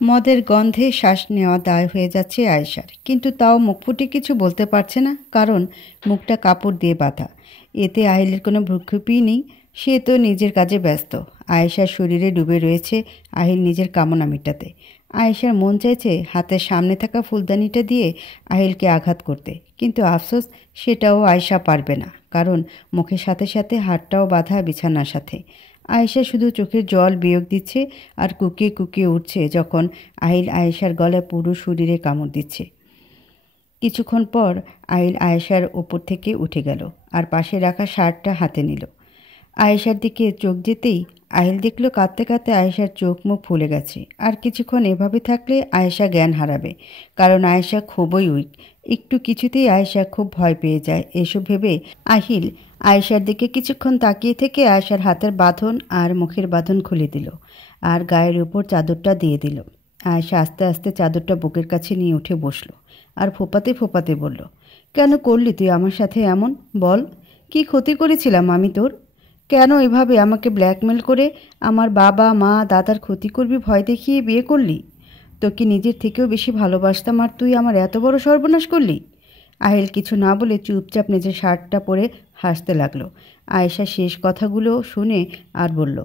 মদের গন্ধে শ্বাস নেওয়া দায় হয়ে যাচ্ছে আয়েশার, কিন্তু তাও মুখ ফুটে কিছু বলতে পারছে না, কারণ মুখটা কাপড় দিয়ে বাঁধা। এতে আহিলের কোনো ভ্রুক্ষেপই নেই, সে তো নিজের কাজে ব্যস্ত। আয়েশার শরীরে ডুবে রয়েছে আহিল নিজের কামনা মেটাতে। আয়েশার মন চাইছে হাতের সামনে থাকা ফুলদানিটা দিয়ে আহিলকে আঘাত করতে, কিন্তু আফসোস সেটাও আয়েশা পারবে না, কারণ মুখের সাথে সাথে হাতটাও বাঁধা বিছানার সাথে। আয়েশা শুধু চোখের জল বিয়োগ দিচ্ছে আর কুকিয়ে কুকিয়ে উঠছে যখন আহিল আয়েশার গলায় পুরো শরীরে কামড় দিচ্ছে। কিছুক্ষণ পর আহিল আয়েশার ওপর থেকে উঠে গেল আর পাশে রাখা শার্টটা হাতে নিল। আয়েশার দিকে চোখ যেতেই আহিল দেখল কাঁদতে কাঁদতে আয়েশার চোখ মুখ ফুলে গেছে। আর কিছুক্ষণ এভাবে থাকলে আয়েশা জ্ঞান হারাবে, কারণ আয়েশা খুবই উইক। একটু কিছুতেই আয়েশা খুব ভয় পেয়ে যায়। এসব ভেবে আহিল আয়েশার দিকে কিছুক্ষণ তাকিয়ে থেকে আয়েশার হাতের বাঁধন আর মুখের বাঁধন খুলে দিল আর গায়ের উপর চাদরটা দিয়ে দিল। আয়েশা আস্তে আস্তে চাদরটা বুকের কাছে নিয়ে উঠে বসল আর ফোপাতে ফোপাতে বলল, কেন করলি তুই আমার সাথে এমন? বল, কি ক্ষতি করেছিলাম আমি তোর? কেন এভাবে আমাকে ব্ল্যাকমেল করে আমার বাবা মা দাদার ক্ষতি করবি ভয় দেখিয়ে বিয়ে করলি? তোকে নিজের থেকেও বেশি ভালোবাসতাম আর তুই আমার এত বড় সর্বনাশ করলি? আহিল কিছু না বলে চুপচাপ নিজের শার্টটা পরে হাসতে লাগলো। আয়েশা শেষ কথাগুলো শুনে আর বলল,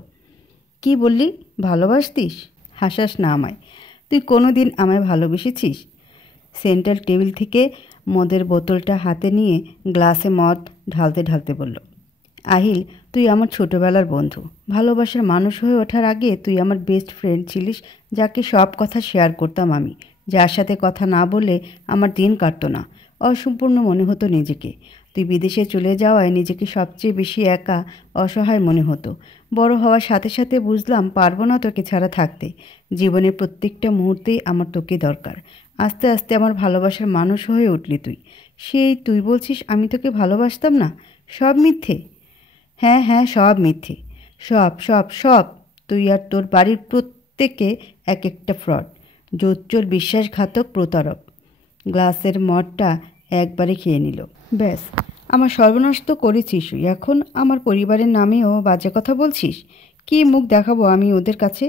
কি বললি? ভালোবাসতিস? হাসাস না আমায়। তুই কোনো দিন আমায় ভালোবেসেছিস? সেন্ট্রাল টেবিল থেকে মদের বোতলটা হাতে নিয়ে গ্লাসে মদ ঢালতে ঢালতে বলল, আহিল, তুই আমার ছোটবেলার বন্ধু। ভালোবাসার মানুষ হয়ে ওঠার আগে তুই আমার বেস্ট ফ্রেন্ড ছিলিস, যাকে সব কথা শেয়ার করতাম আমি, যার সাথে কথা না বলে আমার দিন কাটতো না। অসম্পূর্ণ মনে হতো নিজেকে। তুই বিদেশে চলে যাওয়ায় নিজেকে সবচেয়ে বেশি একা, অসহায় মনে হতো। বড় হওয়ার সাথে সাথে বুঝলাম পারবো না তোকে ছাড়া থাকতে। জীবনের প্রত্যেকটা মুহূর্তেই আমার তোকে দরকার। আস্তে আস্তে আমার ভালোবাসার মানুষ হয়ে উঠলি তুই। সেই তুই বলছিস আমি তোকে ভালোবাসতাম না? সব মিথ্যে। হ্যাঁ হ্যাঁ, সব মিথ্যে। সব সব সব। তুই আর তোর বাড়ির প্রত্যেকে এক একটা ফ্রড, জোচ্চোর, বিশ্বাসঘাতক, প্রতারক। গ্লাসের মদটা একবারে খেয়ে নিল। ব্যাস, আমার সর্বনাশ তো করেছিস। এখন আমার পরিবারের নামেও বাজে কথা বলছিস? কি মুখ দেখাবো আমি ওদের কাছে?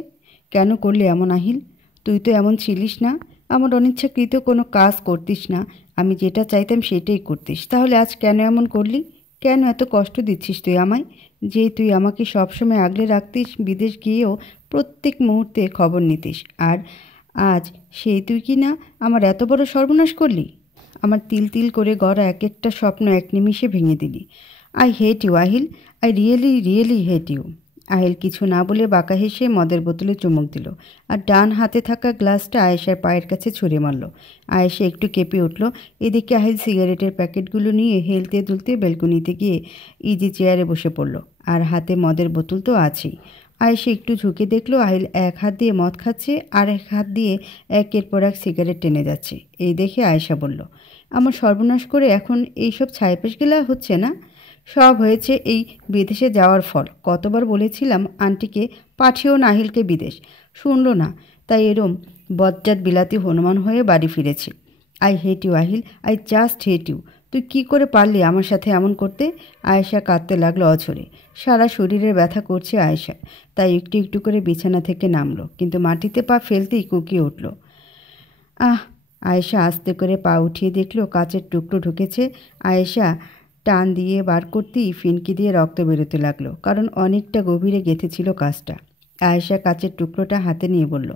কেন করলি এমন আহিল? তুই তো এমন ছিলিস না। আমার অনিচ্ছাকৃত কোনো কাজ করতিস না। আমি যেটা চাইতাম সেটাই করতিস। তাহলে আজ কেন এমন করলি? কেন এত কষ্ট দিচ্ছিস তুই আমায়? যে তুই আমাকে সবসময় আগলে রাখতিস, বিদেশ গিয়েও প্রত্যেক মুহূর্তে খবর নিতিস, আর আজ সেই তুই কি না আমার এত বড় সর্বনাশ করলি? আমার তিল তিল করে গড়া এক একটা স্বপ্ন এক নিমিষে ভেঙে দিলি। I hate you Ahil, I really really hate you. Ahil কিছু না বলে বাঁকা হেসে মদের বোতলে চুমুক দিল আর ডান হাতে থাকা গ্লাসটা আয়েশার পায়ের কাছে ছুঁড়ে মারল। আয়েশা একটু কেঁপে উঠল। এদিকে আহিল সিগারেটের প্যাকেটগুলো নিয়ে হেলতে দুলতে ব্যালকনিতে গিয়ে ইজি চেয়ারে বসে পড়ল, আর হাতে মদের বোতল তো আছেই। আয়েশা একটু ঝুঁকে দেখলো আহিল এক হাত দিয়ে মদ খাচ্ছে আর এক হাত দিয়ে একের পর এক সিগারেট টেনে যাচ্ছে। এই দেখে আয়েশা বলল, আমার সর্বনাশ করে এখন এইসব ছাইপাশ গেলা হচ্ছে না? সব হয়েছে এই বিদেশে যাওয়ার ফল। কতবার বলেছিলাম আন্টিকে পাঠিয়েও না আহিলকে বিদেশ, শুনল না, তাই এরম বজ্জাত বিলাতি হনুমান হয়ে বাড়ি ফিরেছি। I hate you Ahil, I just hate you. তুই কি করে পারলি আমার সাথে এমন করতে? আয়েশা কাঁদতে লাগলো অঝরে। সারা শরীরের ব্যথা করছে আয়েশা, তাই একটু একটু করে বিছানা থেকে নামলো, কিন্তু মাটিতে পা ফেলতেই কুকিয়ে উঠল। আহ! আয়েশা আস্তে করে পা উঠিয়ে দেখল কাচের টুকরো ঢুকেছে। আয়েশা টান দিয়ে বার করতেই ফিনকি দিয়ে রক্ত বেরোতে লাগলো, কারণ অনেকটা গভীরে গেঁথেছিল কাজটা। আয়েশা কাচের টুকরোটা হাতে নিয়ে বলল,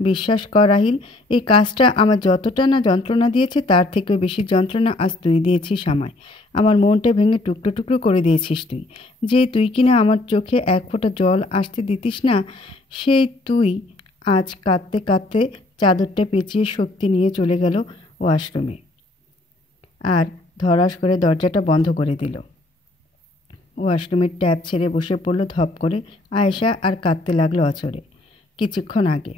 বিশ্বাস কর আহিল, এই কাজটা আমার যতটা না যন্ত্রণা দিয়েছে তার থেকেও বেশি যন্ত্রণা আজ তুই দিয়েছিস আমায়। আমার মনটা ভেঙে টুকরো টুকরো করে দিয়েছিস তুই। যে তুই কিনা আমার চোখে এক ফোঁটা জল আসতে দিতিস না, সেই তুই আজ কাঁদতে কাঁদতে চাদরটা পেঁচিয়ে শক্তি নিয়ে চলে গেল ওয়াশরুমে আর ধরাস করে দরজাটা বন্ধ করে দিল। ওয়াশরুমের ট্যাপ ছেড়ে বসে পড়ল ধপ করে আয়েশা আর কাঁদতে লাগলো অচরে। কিছুক্ষণ আগে,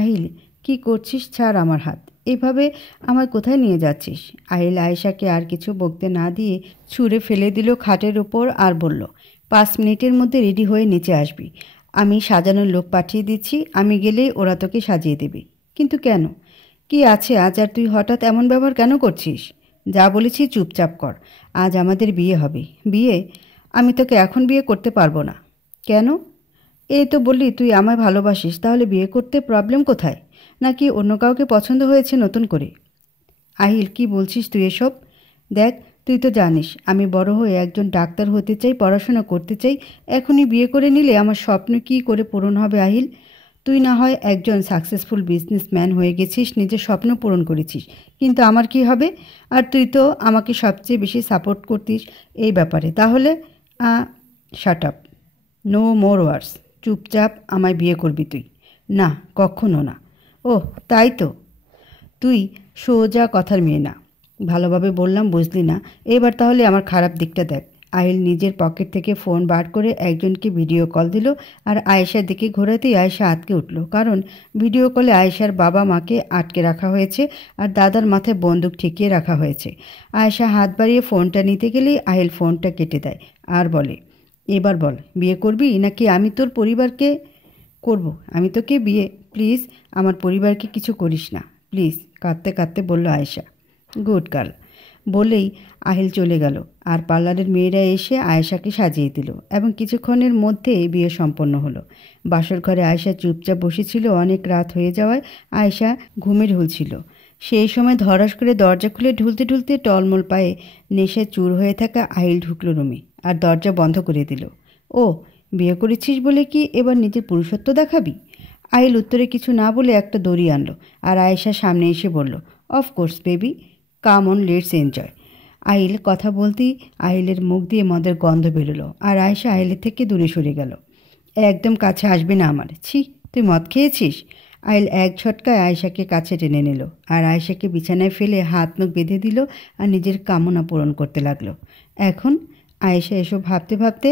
আহিল কি করছিস? ছাড় আমার হাত। এভাবে আমায় কোথায় নিয়ে যাচ্ছিস? আহিল আয়েশাকে আর কিছু বকতে না দিয়ে ছুঁড়ে ফেলে দিল খাটের ওপর আর বলল, 5 মিনিটের মধ্যে রেডি হয়ে নিচে আসবি। আমি সাজানোর লোক পাঠিয়ে দিচ্ছি, আমি গেলেই ওরা তোকে সাজিয়ে দেবে। কিন্তু কেন? কি আছে আজ আর তুই হঠাৎ এমন ব্যবহার কেন করছিস? যা বলেছি চুপচাপ কর। আজ আমাদের বিয়ে হবে। বিয়ে? আমি তোকে এখন বিয়ে করতে পারবো না। কেন? এই তো বললি তুই আমায় ভালোবাসিস, তাহলে বিয়ে করতে প্রবলেম কোথায়? নাকি অন্য কাউকে পছন্দ হয়েছে নতুন করে? আহিল, কি বলছিস তুই এসব? দেখ, তুই তো জানিস আমি বড় হয়ে একজন ডাক্তার হতে চাই, পড়াশোনা করতে চাই। এখনই বিয়ে করে নিলে আমার স্বপ্ন কি করে পূরণ হবে আহিল? তুই না হয় একজন সাকসেসফুল বিজনেসম্যান হয়ে গেছিস, নিজের স্বপ্ন পূরণ করেছিস, কিন্তু আমার কি হবে? আর তুই তো আমাকে সবচেয়ে বেশি সাপোর্ট করতিস এই ব্যাপারে। তাহলে শাট আপ, নো মোর ওয়ার্ডস। চুপচাপ আমায় বিয়ে করবি তুই? না, কখনো না। ওহ, তাই তো, তুই সোজা কথার মেয়ে না। ভালোভাবে বললাম, বুঝলি না? এবার তাহলে আমার খারাপ দিকটা দেখ। আহিল নিজের পকেট থেকে ফোন বার করে একজনকে ভিডিও কল দিল, আর আয়েশার দিকে ঘোরাতেই আয়েশা আটকে উঠল, কারণ ভিডিও কলে আয়েশার বাবা মাকে আটকে রাখা হয়েছে আর দাদার মাথায় বন্দুক ঠেকিয়ে রাখা হয়েছে। আয়েশা হাত বাড়িয়ে ফোনটা নিতে গেলেই আহিল ফোনটা কেটে দেয় আর বলে, এবার বল, বিয়ে করবি নাকি আমি তোর পরিবারকে করব? আমি তোকে বিয়ে, প্লিজ আমার পরিবারকে কিছু করিস না প্লিজ, কাঁদতে কাঁদতে বলল আয়েশা। গুড গার্ল বলেই আহিল চলে গেল, আর পার্লারের মেয়েরা এসে আয়েশাকে সাজিয়ে দিল এবং কিছুক্ষণের মধ্যে বিয়ে সম্পন্ন হলো। বাসর ঘরে আয়েশা চুপচাপ বসেছিল। অনেক রাত হয়ে যাওয়ায় আয়েশা ঘুমে ঢুলছিল। সেই সময় ধরাস করে দরজা খুলে ঢুলতে ঢুলতে টলমল পায়ে নেশায় চুর হয়ে থাকা আহিল ঢুকলো রুমে আর দরজা বন্ধ করে দিল। ও, বিয়ে করেছিস বলে কি এবার নিজের পুরুষত্ব দেখাবি? আহিল উত্তরে কিছু না বলে একটা দড়ি আনলো আর আয়েশার সামনে এসে বলল, of course baby, come on, let's enjoy. Ahil কথা বলতেই আহিলের মুখ দিয়ে মদের গন্ধ বেরোলো আর আয়েশা আহিলের থেকে দূরে সরে গেল। একদম কাছে আসবে না আমার, ছি, তুই মদ খেয়েছিস? আহিল এক ঝটকায় আয়েশাকে কাছে টেনে নিল আর আয়েশাকে বিছানায় ফেলে হাত মুখ বেঁধে দিল আর নিজের কামনা পূরণ করতে লাগলো। এখন আয়েশা এসব ভাবতে ভাবতে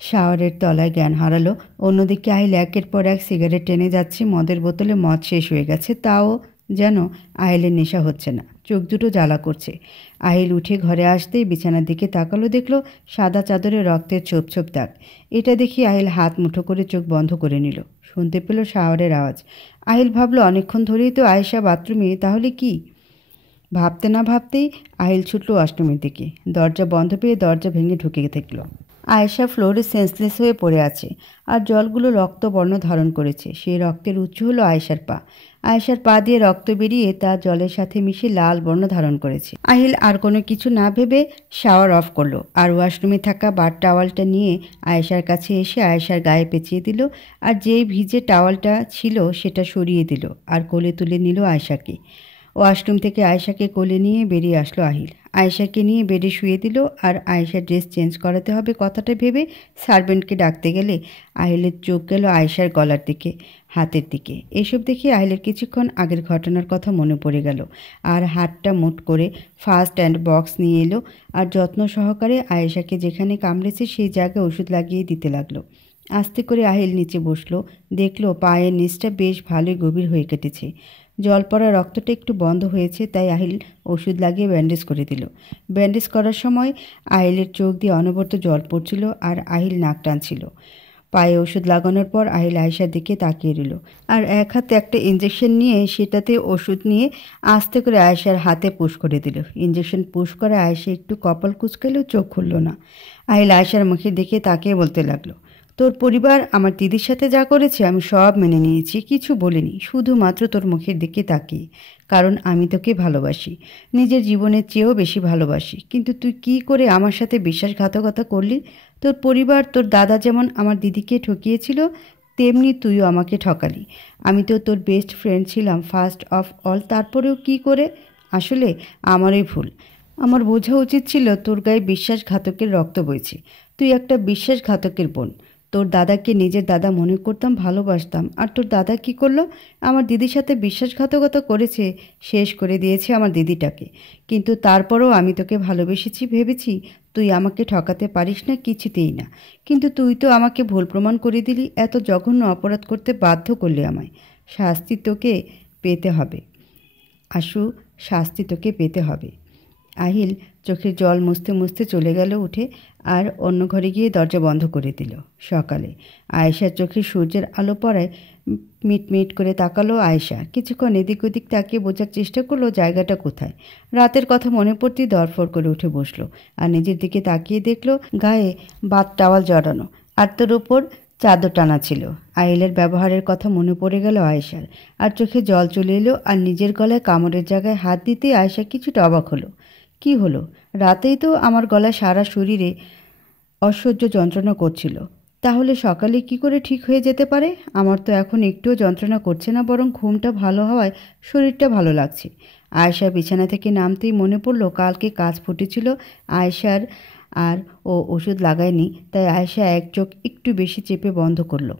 শাওয়ারের তলায় জ্ঞান হারালো। অন্যদিকে আহিল একের পর এক সিগারেট টেনে যাচ্ছে। মদের বোতলে মদ শেষ হয়ে গেছে, তাও যেন আহিলের নেশা হচ্ছে না। চোখ দুটো জ্বালা করছে। আহিল উঠে ঘরে আসতেই বিছানার দিকে তাকালো, দেখলো সাদা চাদরে রক্তের ছোপ ছোপ দাগ। এটা দেখি আহিল হাত মুঠো করে চোখ বন্ধ করে নিল। শুনতে পেল শাওয়ারের আওয়াজ। আহিল ভাবলো অনেকক্ষণ ধরেই তো আয়েশা বাথরুমে, তাহলে কি? ভাবতে না ভাবতেই আহিল ছুটল ওয়াশরুমের দিকে। দরজা বন্ধ পেয়ে দরজা ভেঙে ঢুকে দেখল আয়েশা ফ্লোরে সেন্সলেস হয়ে পড়ে আছে আর জলগুলো রক্তবর্ণ ধারণ করেছে। সেই রক্তের উৎস হলো আয়েশার পা। আয়েশার পা দিয়ে রক্ত বেরিয়ে তা জলের সাথে মিশে লাল বর্ণ ধারণ করেছে। আহিল আর কোনো কিছু না ভেবে শাওয়ার অফ করলো আর ওয়াশরুমে থাকা বার টাওয়ালটা নিয়ে আয়েশার কাছে এসে আয়েশার গায়ে পেঁচিয়ে দিল আর যেই ভিজে টাওয়ালটা ছিল সেটা সরিয়ে দিল আর কোলে তুলে নিল আয়েশাকে। ওয়াশরুম থেকে আয়েশাকে কোলে নিয়ে বেরিয়ে আসলো আহিল। আয়েশাকে নিয়ে বেডে শুয়ে দিল আর আয়েশার ড্রেস চেঞ্জ করাতে হবে কথাটা ভেবে সার্ভেন্টকে ডাকতে গেলে আহিলের চোখ গেল আয়েশার গলার দিকে, হাতের দিকে। এসব দেখে আহিলের কিছুক্ষণ আগের ঘটনার কথা মনে পড়ে গেল আর হাতটা মুট করে ফার্স্ট অ্যান্ড বক্স নিয়ে এলো আর যত্ন সহকারে আয়েশাকে যেখানে কামড়েছে সেই জায়গায় ওষুধ লাগিয়ে দিতে লাগলো। আস্তে করে আহিল নিচে বসলো, দেখলো পায়ের নিচটা বেশ ভালোই গভীর হয়ে কেটেছে। জল পড়া রক্তটা একটু বন্ধ হয়েছে, তাই আহিল ওষুধ লাগিয়ে ব্যান্ডেজ করে দিল। ব্যান্ডেজ করার সময় আহিলের চোখ দিয়ে অনবরত জল পড়ছিল আর আহিল নাক টানছিল। পায়ে ওষুধ লাগানোর পর আহিল আয়েশার দিকে তাকিয়ে রইল আর এক হাতে একটা ইঞ্জেকশন নিয়ে সেটাতে ওষুধ নিয়ে আস্তে করে আয়েশার হাতে পুশ করে দিল। ইঞ্জেকশন পুশ করে আয়েশা একটু কপাল কুঁচকালেও চোখ খুলল না। আহিল আয়েশার মুখের দিকে তাকিয়ে বলতে লাগলো, তোর পরিবার আমার দিদির সাথে যা করেছে আমি সব মেনে নিয়েছি, কিছু বলিনি, শুধুমাত্র তোর মুখের দিকে তাকিয়ে, কারণ আমি তোকে ভালোবাসি, নিজের জীবনের চেয়েও বেশি ভালোবাসি। কিন্তু তুই কি করে আমার সাথে বিশ্বাসঘাতকতা করলি? তোর পরিবার, তোর দাদা যেমন আমার দিদিকে ঠকিয়েছিল, তেমনি তুইও আমাকে ঠকালি। আমি তো তোর বেস্ট ফ্রেন্ড ছিলাম ফার্স্ট অফ অল, তারপরেও কি করে? আসলে আমারই ভুল। আমার বোঝা উচিত ছিল তোর গায়ে বিশ্বাসঘাতকের রক্ত বইছে। তুই একটা বিশ্বাসঘাতকের বোন। তোর দাদাকে নিজের দাদা মনে করতাম, ভালোবাসতাম, আর তোর দাদা কি করলো? আমার দিদির সাথে বিশ্বাসঘাতকতা করেছে, শেষ করে দিয়েছে আমার দিদিটাকে। কিন্তু তারপরও আমি তোকে ভালোবেসেছি, ভেবেছি তুই আমাকে ঠকাতে পারিস না, কিছুতেই না। কিন্তু তুই তো আমাকে ভুল প্রমাণ করে দিলি, এত জঘন্য অপরাধ করতে বাধ্য করলি আমায়। শাস্তি তোকে পেতে হবে আশু, শাস্তি তোকে পেতে হবে। আহিল চোখের জল মুছতে মুছতে চলে গেল উঠে আর অন্য ঘরে গিয়ে দরজা বন্ধ করে দিল। সকালে আয়েশার চোখে সূর্যের আলো পড়ায় মিটমিট করে তাকালো আয়েশা। কিছুক্ষণ এদিক ওদিক তাকিয়ে বোঝার চেষ্টা করলো জায়গাটা কোথায়। রাতের কথা মনে পড়তেই দরফর করে উঠে বসলো আর নিজের দিকে তাকিয়ে দেখলো গায়ে বাত টাওয়াল জড়ানো আর তার উপর চাদর টানা ছিল। আহিলের ব্যবহারের কথা মনে পড়ে গেল আয়েশার, আর চোখে জল চলে এলো। আর নিজের গলায় কামড়ের জায়গায় হাত দিতেই আয়েশা কিছুটা অবাক হলো। কি হলো? রাতেই তো আমার গলায় সারা শরীরে অসহ্য যন্ত্রণা করছিল, তাহলে সকালে কি করে ঠিক হয়ে যেতে পারে? আমার তো এখন একটুও যন্ত্রণা করছে না, বরং ঘুমটা ভালো হওয়ায় শরীরটা ভালো লাগছে। আয়েশা বিছানা থেকে নামতেই মনে পড়ল কালকে কাজ ফুটেছিল আয়েশার, আর ও ওষুধ লাগায়নি, তাই আয়েশা এক চোখ একটু বেশি চেপে বন্ধ করলো,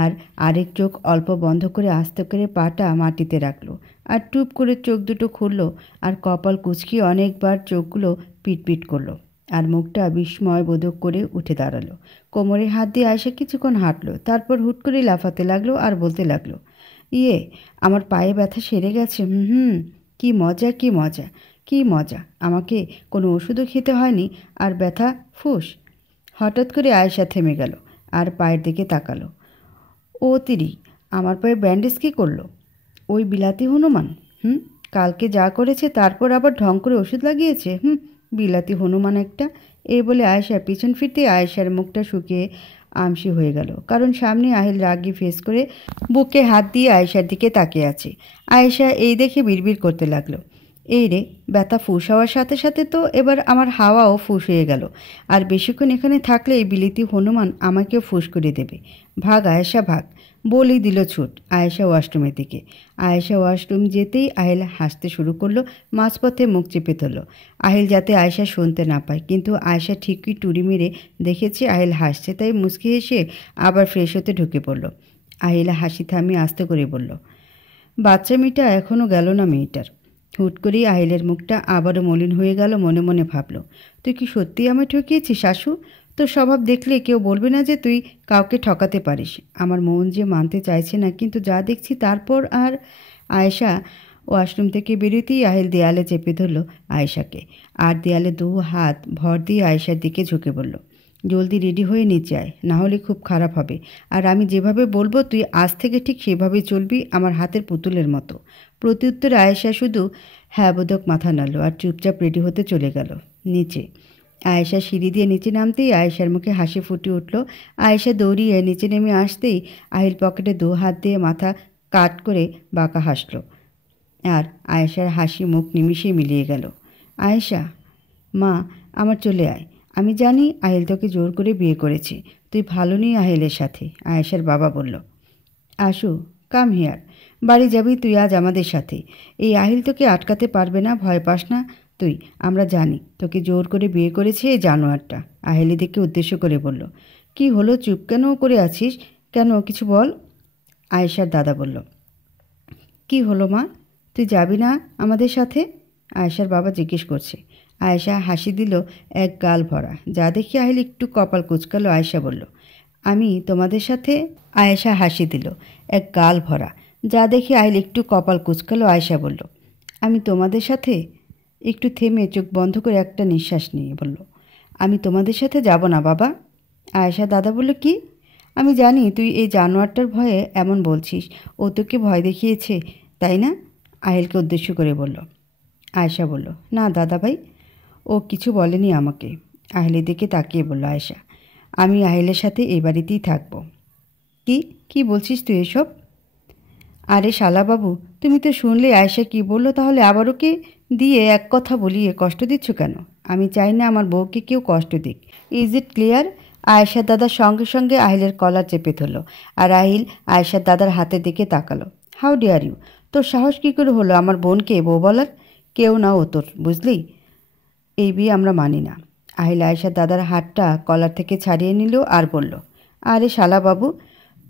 আর আরেক চোখ অল্প বন্ধ করে আস্তে করে পাটা মাটিতে রাখলো, আর টুপ করে চোখ দুটো খুলল, আর কপাল কুঁচকিয়ে অনেকবার চোখগুলো পিটপিট করলো, আর মুখটা বিস্ময়বোধক করে উঠে দাঁড়ালো। কোমরে হাত দিয়ে আয়েশা কিছুক্ষণ হাঁটলো, তারপর হুট করে লাফাতে লাগলো আর বলতে লাগলো, ইয়ে, আমার পায়ে ব্যথা সেরে গেছে। হুম, কি মজা, কি মজা, কি মজা! আমাকে কোনো ওষুধও খেতে হয়নি, আর ব্যথা ফুস। হঠাৎ করে আয়েশা থেমে গেল আর পায়ের দিকে তাকালো। ও তিরি, আমার পায়ে ব্যান্ডেজ কী করলো? ওই বিলাতি হনুমান? কালকে যা করেছে তারপর আবার ঢং করে ওষুধ লাগিয়েছে। বিলাতি হনুমান একটা। এই বলে আয়েশা পিছন ফিরতে আয়েশার মুখটা শুকিয়ে আমসি হয়ে গেল, কারণ সামনে আহিল রাগি ফেস করে বুকে হাত দিয়ে আয়েশার দিকে তাকিয়ে আছে। আয়েশা এই দেখে বিড়বিড় করতে লাগলো, এই রে, ব্যথা ফুস হওয়ার সাথে সাথে তো এবার আমার হাওয়াও ফুস হয়ে গেল, আর বেশিক্ষণ এখানে থাকলে এই বিলিতি হনুমান আমাকেও ফুস করে দেবে। ভাগ আয়েশা ভাগ। বলেই দিল ছুট আয়েশা ওয়াশরুমের দিকে। আয়েশা ওয়াশরুম যেতেই আহিল হাসতে শুরু করলো, মাঝপথে মুখ চেপে ধরল আহিল যাতে আয়েশা শুনতে না পায়, কিন্তু আয়েশা ঠিকই টুরি মেরে দেখেছে আহিল হাসছে, তাই মুচকি হেসে আবার ফ্রেশ হতে ঢুকে পড়ল। আহিলা হাসি থামিয়ে আস্তে করে বলল, বাচ্চা মেয়েটা এখনও গেল না মেয়েটার। হুট করেই আহিলের মুখটা আবারও মলিন হয়ে গেল। মনে মনে ভাবল, তুই কি সত্যি আমায় ঠকিয়েছিস শাশু? তোর স্বভাব দেখলে কেউ বলবে না যে তুই কাউকে ঠকাতে পারিস। আমার মন যে মানতে চাইছে না, কিন্তু যা দেখছি তারপর। আর আয়েশা ওয়াশরুম থেকে বেরোতেই আহিল দেয়ালে চেপে ধরল আয়েশাকে, আর দেয়ালে দু হাত ভর দিয়ে আয়েশার দিকে ঝুঁকে বলল, জলদি রেডি হয়ে নিচে আয়, না হলে খুব খারাপ হবে। আর আমি যেভাবে বলবো তুই আজ থেকে ঠিক সেভাবেই চলবি, আমার হাতের পুতুলের মতো। প্রত্যুত্তরে আয়েশা শুধু হ্যাঁ বোধক মাথা নাড়ল আর চুপচাপ রেডি হতে চলে গেল নিচে। আয়েশা সিঁড়ি দিয়ে নিচে নামতেই আয়েশার মুখে হাসি ফুটে উঠল। আয়েশা দৌড়িয়ে নিচে নেমে আসতেই আহিল পকেটে দু হাত দিয়ে মাথা কাট করে বাঁকা হাসল, আর আয়েশার হাসি মুখ নিমিষেই মিলিয়ে গেল। আয়েশা, মা, আমার চলে আয়। আমি জানি আহিল তোকে জোর করে বিয়ে করেছে, তুই ভালো নেই আহিলের সাথে। আয়েশার বাবা বলল, আশু, কাম হিয়ার। বাড়ি যাবি তুই আজ আমাদের সাথে। এই আহিল তোকে আটকাতে পারবে না, ভয় পাস না তুই। আমরা জানি তোকে জোর করে বিয়ে করেছে এই জানোয়ারটা। আহিলের দিকে উদ্দেশ্য করে বলল, কি হলো, চুপ কেন করে আছিস? কেন, কিছু বল। আয়েশার দাদা বলল, কি হলো মা, তুই যাবি না আমাদের সাথে? আয়েশার বাবা জিজ্ঞেস করছে। আয়েশা হাসি দিল এক গাল ভরা, যা দেখি আহিল একটু কপাল কুঁচকালো। আয়েশা বলল, আমি তোমাদের সাথে? আয়েশা হাসি দিল এক গাল ভরা, যা দেখি আহিল একটু কপাল কুঁচকালো। আয়েশা বলল, আমি তোমাদের সাথে? একটু থেমে চোখ বন্ধ করে একটা নিঃশ্বাস নিয়ে বলল, আমি তোমাদের সাথে যাব না বাবা। আয়েশা দাদা বলল, কি? আমি জানি তুই এই জানোয়ারটার ভয়ে এমন বলছিস, ও তোকে ভয় দেখিয়েছে তাই না? আহিলকে উদ্দেশ্য করে বলল। আয়েশা বলল, না দাদা ভাই, ও কিছু বলেনি আমাকে। আহিলের দিকে তাকিয়ে বলল আয়েশা, আমি আহিলের সাথে এই বাড়িতেই থাকবো। কি কি বলছিস তুই এসব? আরে শালাবাবু, তুমি তো শুনলে আয়েশা কি বললো, তাহলে আবার ওকে দিয়ে এক কথা বলিয়ে কষ্ট দিচ্ছ কেন? আমি চাই না আমার বউকে কেউ কষ্ট দিক। Is it clear? আয়েশার দাদার সঙ্গে সঙ্গে আহিলের কলার চেপে ধরল, আর আহিল আয়েশার দাদার হাতের দিকে তাকালো। How dare you! তোর সাহস কী করে হলো আমার বোনকে বউ বলার? কেউ না ও তোর, বুঝলি? এই বিয়ে আমরা মানি না। আহিল আয়েশার দাদার হাতটা কলার থেকে ছাড়িয়ে নিল আর বলল, আরে শালাবাবু,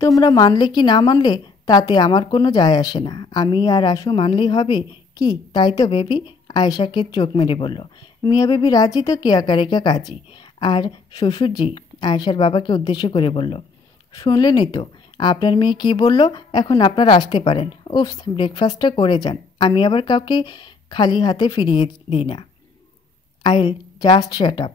তোমরা মানলে কি না মানলে তাতে আমার কোনো যায় আসে না। আমি আর আশু মানলেই হবে কি, তাই তো বেবি? আয়েশাকে চোখ মেরে বলল। মিয়া বেবি রাজি তো কেয়া কারেকা কাজী। আর শ্বশুরজি আয়েশার বাবাকে উদ্দেশ্য করে বলল, শুনলেনই তো আপনার মেয়ে কি বলল, এখন আপনারা আসতে পারেন। উফস, ব্রেকফাস্টটা করে যান, আমি আবার কাউকে খালি হাতে ফিরিয়ে দিই না। আইল জাস্ট শ্যাট আপ।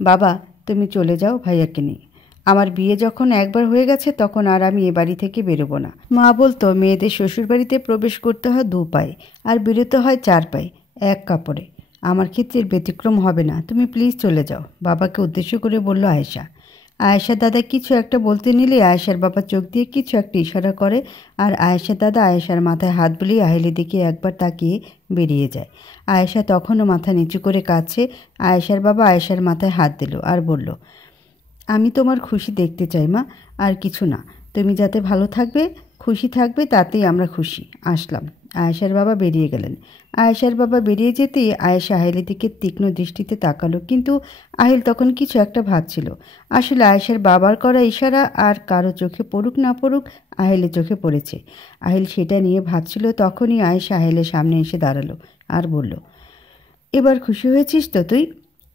বাবা, তুমি চলে যাও ভাইয়াকে নিয়ে। আমার বিয়ে যখন একবার হয়ে গেছে তখন আর আমি এ বাড়ি থেকে বেরোবো না। মা বলতো মেয়েদের শ্বশুরবাড়িতে প্রবেশ করতে হয় 2 পায়ে আর বেরোতে হয় 4 পায়ে, এক কাপড়ে। আমার ক্ষেত্রে ব্যতিক্রম হবে না, তুমি প্লিজ চলে যাও, বাবাকে উদ্দেশ্য করে বলল আয়েশা। আয়েশার দাদা কিছু একটা বলতে নিলে আয়েশার বাবা চোখ দিয়ে কিছু একটা ইশারা করে, আর আয়েশার দাদা আয়েশার মাথায় হাত বুলিয়ে আহিলের দিকে একবার তাকিয়ে বেরিয়ে যায়। আয়েশা তখনও মাথা নিচু করে কাঁদছে। আয়েশার বাবা আয়েশার মাথায় হাত দিল আর বলল, আমি তোমার খুশি দেখতে চাই মা, আর কিছু না। তুমি যাতে ভালো থাকবে, খুশি থাকবে, তাতেই আমরা খুশি। আসলাম। আয়েশার বাবা বেরিয়ে গেলেন। আয়েশার বাবা বেরিয়ে যেতেই আয়েশা আহিলের দিকে তীক্ষ্ণ দৃষ্টিতে তাকালো, কিন্তু আহিল তখন কিছু একটা ভাবছিল। আসলে আয়েশার বাবার করা ইশারা আর কারো চোখে পড়ুক না পড়ুক, আহিলের চোখে পড়েছে। আহিল সেটা নিয়ে ভাবছিল। তখনই আয়েশা আহিলের সামনে এসে দাঁড়ালো আর বলল, এবার খুশি হয়েছিস তো তুই?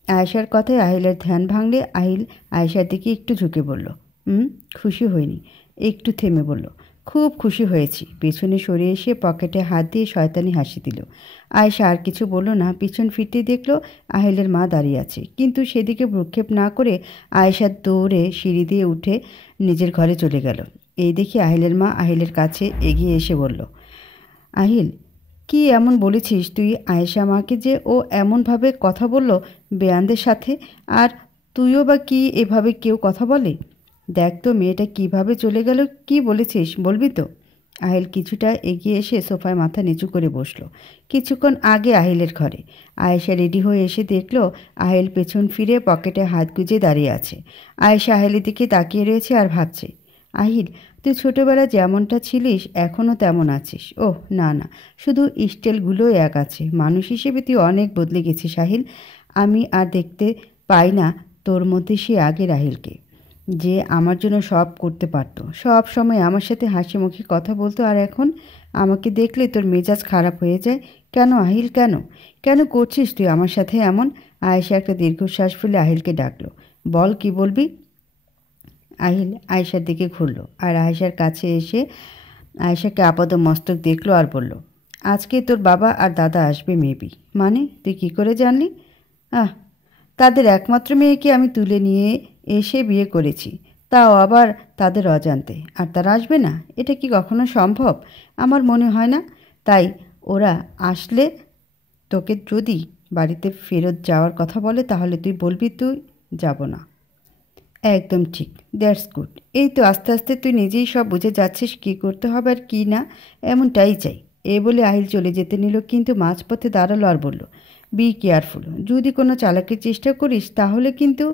আয়েশার কথায় আহিলের ধ্যান ভাঙলে আহিল আয়েশার দিকে একটু ঝুঁকে বলল, খুশি হয়নি। একটু থেমে বলল, খুব খুশি হয়েছি। পেছনে সরে এসে পকেটে হাত দিয়ে শয়তানি হাসি দিল। আয়েশা আর কিছু বলল না। পিছন ফিরতে দেখল আহিলের মা দাঁড়িয়ে আছে, কিন্তু সেদিকে ভ্রুক্ষেপ না করে আয়েশা দৌড়ে সিঁড়ি দিয়ে উঠে নিজের ঘরে চলে গেল। এই দেখে আহিলের মা আহিলের কাছে এগিয়ে এসে বলল, আহিল, কি এমন বলেছিস তুই আয়েশা মাকে যে ও এমনভাবে কথা বলল বেয়ানদের সাথে? আর তুইও বা কি এভাবে কেউ কথা বলে? দেখ তো মেয়েটা কিভাবে চলে গেল। কি বলেছিস বলবি তো? আহিল কিছুটা এগিয়ে এসে সোফায় মাথা নিচু করে বসলো। কিছুক্ষণ আগে আহিলের ঘরে আয়েশা রেডি হয়ে এসে দেখল আহিল পেছন ফিরে পকেটে হাত গুজে দাঁড়িয়ে আছে। আয়েশা আহিলের দিকে তাকিয়ে রয়েছে আর ভাবছে, আহিল, তুই ছোটবেলায় যেমনটা ছিলিস এখনও তেমন আছিস। ওহ না না, শুধু স্টাইলগুলোই এক আছে। মানুষ হিসেবে তুই অনেক বদলে গেছিস আহিল। আমি আর দেখতে পাই না তোর মধ্যে সে আগের আহিলকে, যে আমার জন্য সব করতে পারতো, সব সময় আমার সাথে হাসি মুখে কথা বলতো। আর এখন আমাকে দেখলে তোর মেজাজ খারাপ হয়ে যায়। কেন আহিল, কেন কেন করছিস তুই আমার সাথে এমন? আয়েশা একটা দীর্ঘশ্বাস ফেলে আহিলকে ডাকলো। বল, কি বলবি? আহিল আয়েশার দিকে ঘুরল আর আয়েশার কাছে এসে আয়েশাকে আপাত মস্তক দেখলো আর বলল, আজকে তোর বাবা আর দাদা আসবে মেবি। মানে তুই কি করে জানলি? তাদের একমাত্র মেয়েকে আমি তুলে নিয়ে এসে বিয়ে করেছি, তাও আবার তাদের অজান্তে। আর তারা আসবে না? এটা কি কখনো সম্ভব? আমার মনে হয় না। তাই ওরা আসলে তোকে যদি বাড়িতে ফেরত যাওয়ার কথা বলে তাহলে তুই বলবি তুই যাব না। একদম ঠিক। That's good. এই তো আস্তে আস্তে তুই নিজেই সব বুঝে যাচ্ছিস কী করতে হবে আর কী না। এমনটাই চাই। এ বলে আহিল চলে যেতে নিল, কিন্তু মাঝপথে দাঁড়ালো আর বলল, বি কেয়ারফুল। যদি কোনো চালাকির চেষ্টা করিস তাহলে কিন্তু।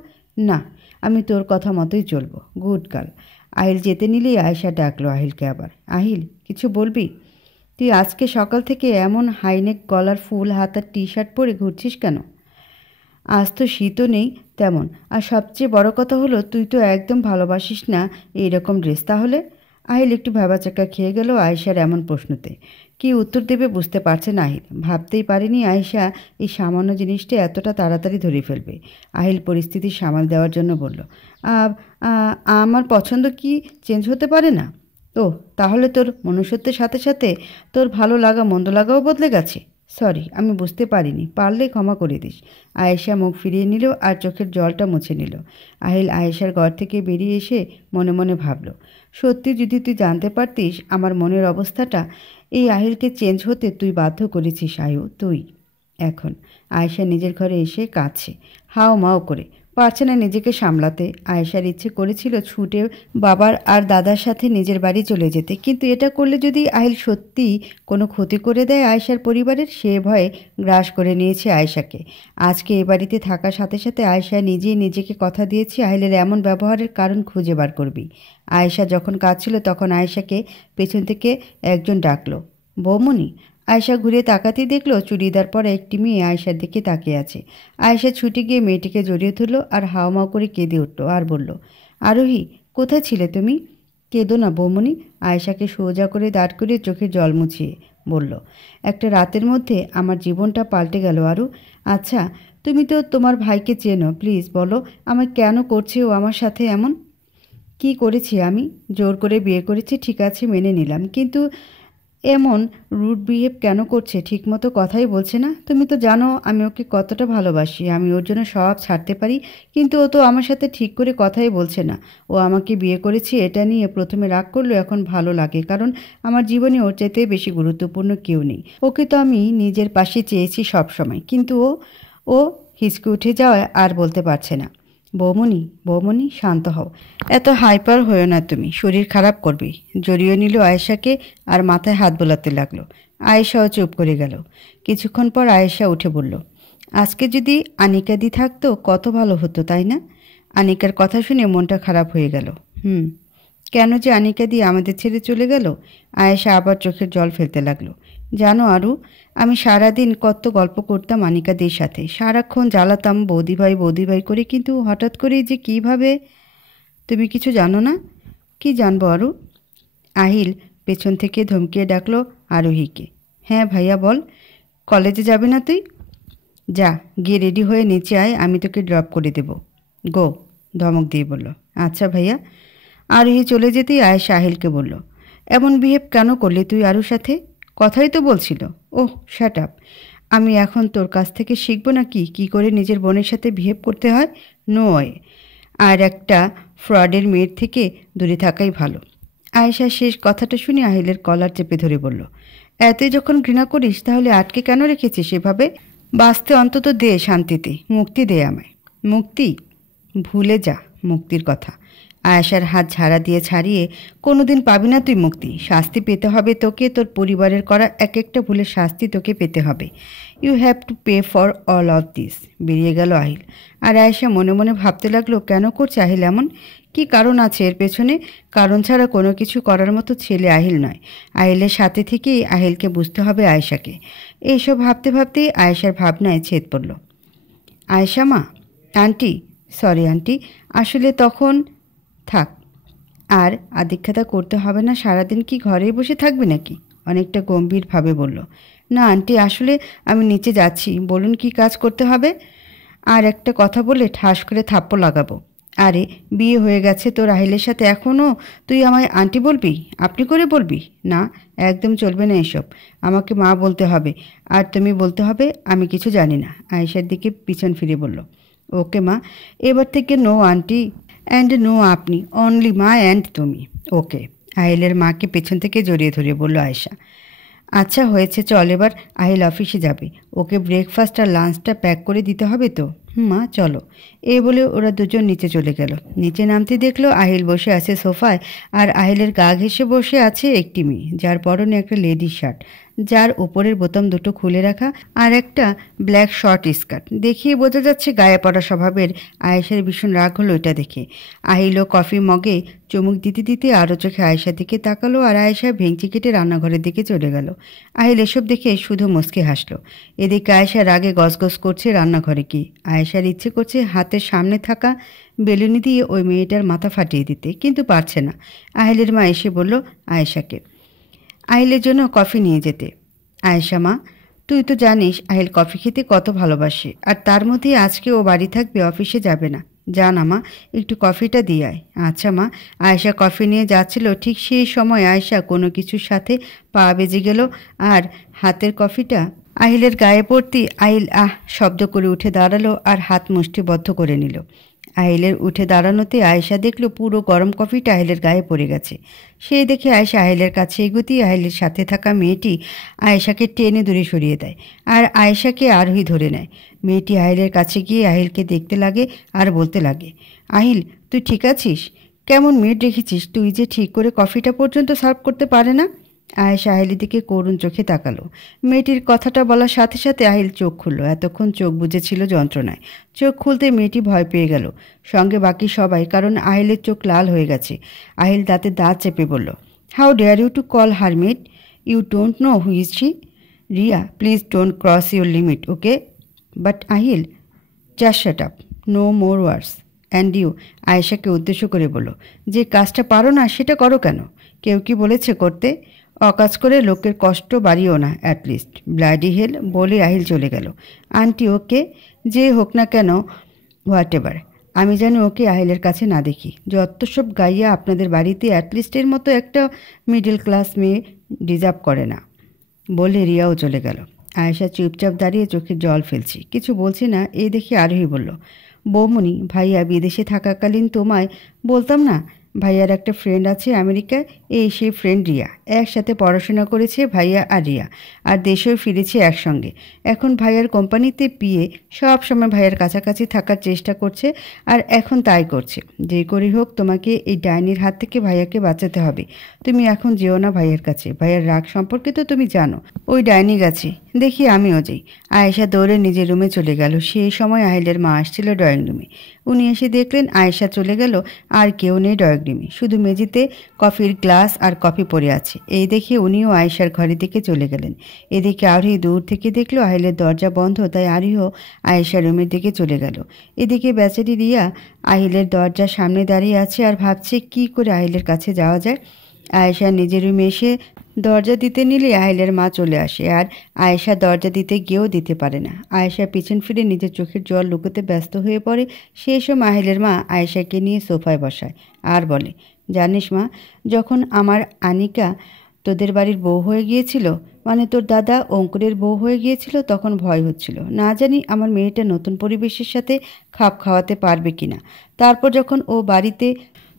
না, আমি তোর কথা মতোই চলবো। Good girl. আহিল যেতে নিলেই আয়েশা ডাকলো আহিলকে আবার, আহিল, কিছু বলবি? তুই আজকে সকাল থেকে এমন হাইনেক গলার ফুল হাতার টি শার্ট পরে ঘুরছিস কেন? আজ তো শীতও নেই তেমন, আর সবচেয়ে বড় কথা হলো তুই তো একদম ভালোবাসিস না এইরকম ড্রেস। তাহলে? আহিল একটু ভ্যাবাচাকা খেয়ে গেল আয়েশার এমন প্রশ্নতে। কি উত্তর দেবে বুঝতে পারছে না আহিল। ভাবতেই পারেনি আয়েশা এই সামান্য জিনিসটা এতটা তাড়াতাড়ি ধরে ফেলবে। আহিল পরিস্থিতি সামাল দেওয়ার জন্য বলল, আমার পছন্দ কি চেঞ্জ হতে পারে না? ও, তাহলে তোর মনুষ্যত্বের সাথে সাথে তোর ভালো লাগা মন্দ লাগাও বদলে গেছে? সরি, আমি বুঝতে পারিনি, পারলে ক্ষমা করে দিস। আয়েশা মুখ ফিরিয়ে নিল আর চোখের জলটা মুছে নিল। আহিল আয়েশার ঘর থেকে বেরিয়ে এসে মনে মনে ভাবল, সত্যি যদি তুই জানতে পারতিস আমার মনের অবস্থাটা, এই আহিলকে চেঞ্জ হতে তুই বাধ্য করেছিস আয়ু, তুই। এখন আয়েশা নিজের ঘরে এসে কাঁদছে, হাও মাও করে, পারছে না নিজেকে সামলাতে। আয়েশার ইচ্ছে করেছিল ছুটে বাবার আর দাদার সাথে নিজের বাড়ি চলে যেতে, কিন্তু এটা করলে যদি আহিল সত্যি কোনো ক্ষতি করে দেয় আয়েশার পরিবারের, সে ভয়ে গ্রাস করে নিয়েছে আয়েশাকে। আজকে এ বাড়িতে থাকার সাথে সাথে আয়েশা নিজেই নিজেকে কথা দিয়েছে আহিলের এমন ব্যবহারের কারণ খুঁজে বার করবি। আয়েশা যখন কাঁদছিল তখন আয়েশাকে পেছন থেকে একজন ডাকলো, বৌমনি। আয়েশা ঘুরে তাকাতেই দেখলো চুড়িদার পরা একটি মেয়ে আয়েশার দিকে তাকিয়ে আছে। আয়েশা ছুটে গিয়ে মেয়েটিকে জড়িয়ে ধরল আর হাওমাও করে কেঁদে উঠল আর বলল, আরোহী, কোথায় ছিলে তুমি? কেঁদো না বৌমনি। আয়েশাকে সোজা করে দাঁড় করিয়ে চোখের জল মুছিয়ে বলল, একটা রাতের মধ্যে আমার জীবনটা পাল্টে গেল আরু। আচ্ছা, তুমি তো তোমার ভাইকে চেনো, প্লিজ বলো আমায় কেন করছে ও আমার সাথে এমন? কি করেছি আমি? জোর করে বিয়ে করেছি, ঠিক আছে মেনে নিলাম, কিন্তু এমন রুড বিহেভ কেন করছে? ঠিকমতো কথাই বলছে না। তুমি তো জানো আমি ওকে কতটা ভালোবাসি, আমি ওর জন্য সব ছাড়তে পারি, কিন্তু ও তো আমার সাথে ঠিক করে কথাই বলছে না। ও আমাকে বিয়ে করেছে এটা নিয়ে প্রথমে রাগ করলো, এখন ভালো লাগে, কারণ আমার জীবনে ওর চাইতে বেশি গুরুত্বপূর্ণ কেউ নেই। ওকে তো আমি নিজের পাশে চেয়েছি সব সময়, কিন্তু ও ও হিচকে উঠে যাওয়ায় আর বলতে পারছে না। বৌমনি বৌমনি শান্ত হও, এত হাইপার হয়েও না তুমি, শরীর খারাপ করবে। জড়িয়ে নিল আয়েশাকে আর মাথায় হাত বোলাতে লাগলো। আয়েশাও চুপ করে গেল। কিছুক্ষণ পর আয়েশা উঠে বলল, আজকে যদি আনিকা দি থাকতো কত ভালো হতো, তাই না? আনিকার কথা শুনে মনটা খারাপ হয়ে গেল। কেন যে আনিকা দি আমাদের ছেড়ে চলে গেল? আয়েশা আবার চোখের জল ফেলতে লাগলো। জানো আরু, আমি সারাদিন কত গল্প করতাম আনিকাদের সাথে, সারাক্ষণ জ্বালাতাম বৌদি ভাই করে, কিন্তু হঠাৎ করেই যে কীভাবে। তুমি কিছু জানো না? কি জানবো আরু? আহিল পেছন থেকে ধমকিয়ে ডাকলো আরোহীকে। হ্যাঁ ভাইয়া বল। কলেজে যাবে না তুই? যা, গিয়ে রেডি হয়ে নিচে আয়, আমি তোকে ড্রপ করে দেব। গো, ধমক দিয়ে বলল। আচ্ছা ভাইয়া। আরোহী চলে যেতেই আয়েশা আহিলকে বলল, এমন বিহেভ কেন করলি তুই আরুর সাথে? কথাই তো বলছিল। ওহ শ্যাট আপ। আমি এখন তোর কাছ থেকে শিখবো নাকি কি করে নিজের বোনের সাথে বিহেভ করতে হয়? No way. আর একটা ফ্রডের মেয়ের থেকে দূরে থাকাই ভালো। আয়েশা শেষ কথাটা শুনে আহিলের কলার চেপে ধরে বলল, এতই যখন ঘৃণা করিস তাহলে আটকে কেন রেখেছিস সেভাবে? বাঁচতে অন্তত দে শান্তিতে, মুক্তি দে আমায়। মুক্তি? ভুলে যা মুক্তির কথা। আয়েশার হাত ঝাড়া দিয়ে ছাড়িয়ে, কোনোদিন পাবি না তুই মুক্তি। শাস্তি পেতে হবে তোকে, তোর পরিবারের করা এক একটা ভুলের শাস্তি তোকে পেতে হবে। You have to pay for all of this. বেরিয়ে গেল আহিল। আর আয়েশা মনে মনে ভাবতে লাগলো, কেন করছে আহিল এমন? কি কারণ আছে এর পেছনে? কারণ ছাড়া কোনো কিছু করার মতো ছেলে আহিল নয়। আহিলের সাথে থেকেই আহিলকে বুঝতে হবে আয়েশাকে। এইসব ভাবতে ভাবতেই আয়েশার ভাবনায় ছেদ পড়ল। আয়েশা মা, আন্টি, সরি আন্টি, আসলে তখন থাক, আর আদিক্ষাতা করতে হবে না। সারাদিন কি ঘরেই বসে থাকবে নাকি? অনেকটা গম্ভীরভাবে বলল। না আন্টি, আসলে আমি নিচে যাচ্ছি, বলুন কি কাজ করতে হবে? আর একটা কথা বলে ঠাস করে থাপ্পড় লাগাবো। আরে বিয়ে হয়ে গেছে তোর আহিলের সাথে, এখনও তুই আমায় আন্টি বলবি, আপনি করে বলবি? না, একদম চলবে না এসব। আমাকে মা বলতে হবে, আর তুমি বলতে হবে আমি কিছু জানি না। আয়েশার দিকে পিছন ফিরে বলল, ওকে মা, এবার থেকে নো আন্টি অ্যান্ড নো আপনি, অনলি মা অ্যান্ড তুমি। ওকে। আহিলের মাকে পেছন থেকে জড়িয়ে ধরে বলল আয়েশা। আচ্ছা হয়েছে, চল এবার। আহিল অফিসে যাবে, ওকে ব্রেকফাস্ট আর লাঞ্চটা প্যাক করে দিতে হবে তো। মা চলো। এই বলে ওরা দুজন নিচে চলে গেল। নিচে নামতে দেখলো আহিল বসে আছে সোফায়, আর আহিলের গা ঘেঁষে বসে আছে একটি মেয়ে, যার পরনে একটা লেডি শার্ট, যার উপরের বোতাম দুটো খুলে রাখা, আর একটা ব্ল্যাক শর্ট স্কার্ট। দেখিয়ে বোঝা যাচ্ছে গায়ে পড়া স্বভাবের। আয়েশার ভীষণ রাগ হলো এটা দেখে। আহিলও কফি মগে চুমুক দিতে দিতে আরও চোখে আয়েশার দিকে তাকালো, আর আয়েশা ভেঙচি কেটে রান্নাঘরের দিকে চলে গেল। আহিল এসব দেখে শুধু মুচকে হাসলো। এদিকে আয়েশা রাগে গজগজ করছে রান্নাঘরে কি। আয়েশার ইচ্ছে করছে হাতের সামনে থাকা বেলুনি দিয়ে ওই মেয়েটার মাথা ফাটিয়ে দিতে, কিন্তু পারছে না। আহিলের মা এসে বলল আয়েশাকে আহিলের জন্য কফি নিয়ে যেতে। আয়েশা মা, তুই তো জানিস আহিল কফি খেতে কত ভালোবাসে, আর তার মধ্যেই আজকে ও বাড়ি থাকবে, অফিসে যাবে না। জান মা, একটু কফিটা দিয়ে আয়। আচ্ছা মা। আয়েশা কফি নিয়ে যাচ্ছিল, ঠিক সেই সময় আয়েশা কোনো কিছুর সাথে পা বেজে গেল, আর হাতের কফিটা আহিলের গায়ে পড়তেই আহিল আহ শব্দ করে উঠে দাঁড়ালো আর হাত মুষ্টিবদ্ধ করে নিল। আহিলের উঠে দাঁড়ানোতে আয়েশা দেখল পুরো গরম কফিটা আহিলের গায়ে পড়ে গেছে। সেই দেখে আয়েশা আহিলের কাছে এগোতেই আহিলের সাথে থাকা মেয়েটি আয়েশাকে টেনে দূরে সরিয়ে দেয়, আর আয়েশাকে আরোহী ধরে নেয়। মেয়েটি আহিলের কাছে গিয়ে আহিলকে দেখতে লাগে আর বলতে লাগে, আহিল তুই ঠিক আছিস? কেমন মেয়েট রেখেছিস তুই, যে ঠিক করে কফিটা পর্যন্ত সার্ভ করতে পারে না? আয়েশা আহিলের দিকে করুণ চোখে তাকালো। মেয়েটির কথাটা বলার সাথে সাথে আহিল চোখ খুলল। এতক্ষণ চোখ বুজেছিল যন্ত্রণায়। চোখ খুলতে মেয়েটি ভয় পেয়ে গেল, সঙ্গে বাকি সবাই, কারণ আহিলের চোখ লাল হয়ে গেছে। আহিল দাঁতে দাঁত চেপে বলল, how dare you to call her mate? You don't know who is she? Riya, please don't cross your limit, okay? But Aahil, just shut up, no more words. And you, আয়েশাকে উদ্দেশ্য করে বলল, যে কাজটা পারো না সেটা করো কেন? কেউ কি বলেছে করতে? অকাজ করে লোকের কষ্ট বাড়িও না অ্যাটলিস্ট। ব্লাডি হেল, বলে আহিল চলে গেল। আন্টি ওকে, যে হোক না কেন, হোয়াট এভার, আমি যেন ওকে আহিলের কাছে না দেখি। যত সব গাইয়া আপনাদের বাড়িতে অ্যাটলিস্টের মতো একটা মিডল ক্লাস মেয়ে ডিজার্ভ করে না, বলে রিয়াও চলে গেল। আয়েশা চুপচাপ দাঁড়িয়ে চোখের জল ফেলছি, কিছু বলছি না। এই দেখে আরোহী বলল, বৌমনি, ভাইয়া বিদেশে থাকাকালীন তোমায় বলতাম না ভাইয়ার একটা ফ্রেন্ড আছে আমেরিকায়, এই সেই ফ্রেন্ড রিয়া। একসাথে পড়াশোনা করেছে ভাইয়া আর রিয়া, আর দেশেও ফিরেছে একসঙ্গে। এখন ভাইয়ার কোম্পানিতে পিএ, সব সময় ভাইয়ার কাছাকাছি থাকার চেষ্টা করছে, আর এখন তাই করছে। যে করেই হোক তোমাকে এই ডাইনির হাত থেকে ভাইয়াকে বাঁচাতে হবে। তুমি এখন যেও না ভাইয়ার কাছে, ভাইয়ার রাগ সম্পর্কে তো তুমি জানো। ওই ডাইনি গেছে, দেখি আমিও যাই। আয়েশা দৌড়ে নিজের রুমে চলে গেল। সেই সময় আহিলের মা আসছিল ড্রয়িং রুমে। উনি এসে দেখলেন আয়েশা চলে গেল, আর কেউ নেই ড্রয়িং রুমে, শুধু মেঝেতে কফির গ্লাস আর কফি পড়ে আছে। এই দেখে উনিও আয়েশার ঘরের দিকে চলে গেলেন। এদিকে আরোহী দূর থেকে দেখলো আহিলের দরজা বন্ধ, তাই আরোহীও আয়েশার রুমের দিকে চলে গেল। এদিকে বেচারি রিয়া আহিলের দরজার সামনে দাঁড়িয়ে আছে আর ভাবছে কি করে আহিলের কাছে যাওয়া যায়। আয়েশা নিজের রুমে এসে দরজা দিতে নিলে আহিলের মা চলে আসে, আর আয়েশা দরজা দিতে গিয়েও দিতে পারে না। আয়েশা পিছন ফিরে নিজের চোখের জল লুকোতে ব্যস্ত হয়ে পড়ে। সেই সময় আহিলের মা আয়েশাকে নিয়ে সোফায় বসায় আর বলে, জানিস মা, যখন আমার আনিকা তোদের বাড়ির বউ হয়ে গিয়েছিল, মানে তোর দাদা অঙ্কুরের বউ হয়ে গিয়েছিল, তখন ভয় হচ্ছিল, না জানি আমার মেয়েটা নতুন পরিবেশের সাথে খাপ খাওয়াতে পারবে কিনা। তারপর যখন ও বাড়িতে